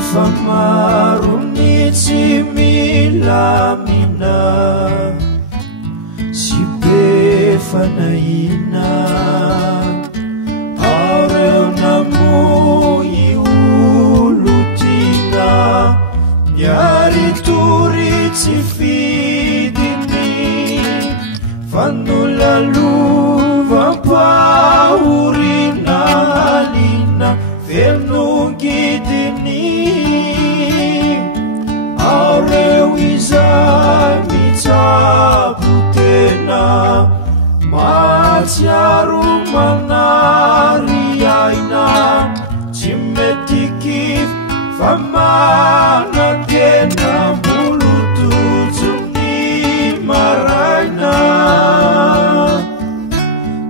efa maro ny tsy milamina sy be fanahina ao reo namoy olo tina miary tory tsy fidiny fanolalovam-pahorina halina velonongidiny ao reo izay mitsabo tena mahatsiaro manary aina tsy mety kify fa manantena molototsony maraina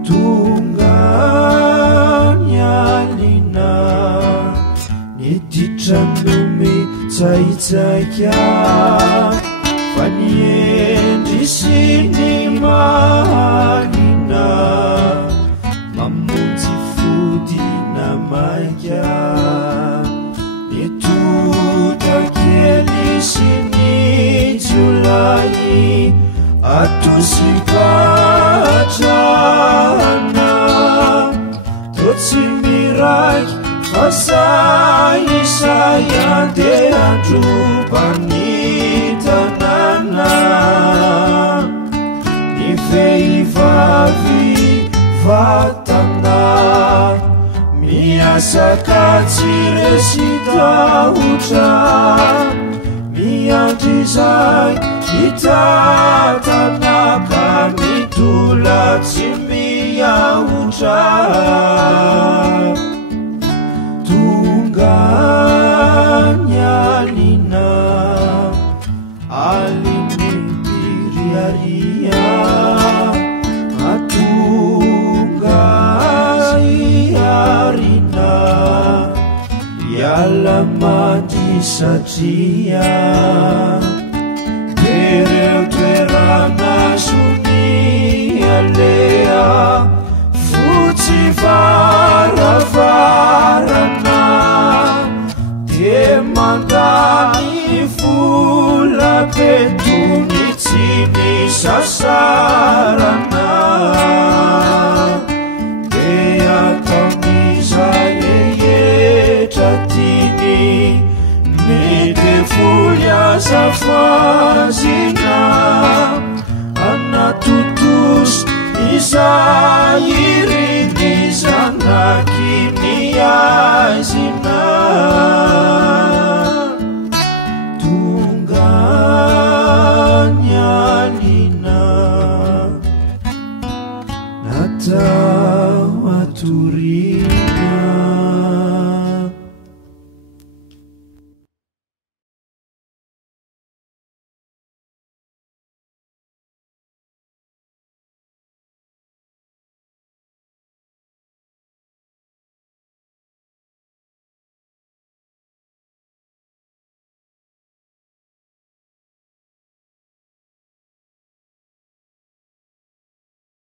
tonga ny alina nititranomy tsaitsaika fa ny endry sy ny mahalina mamonjy fodina maika nitotakely sy ny jolay atosipatrana totsy miraiky fa saisay andeha androbany tanàna ny vehivavy vatana miasaka tsy resy tahotra miandry zay hitatanaka midola tsy miahotra tonga ny alina aliny piriaria atonga iarina iala mandry satria ereo toerana sony alea fotsy varavarana de mandany vola betony tsy misasarana de ataon'izay rehetra tiny midevoly azafazina anatotoso izay iriny zanaky ny aizina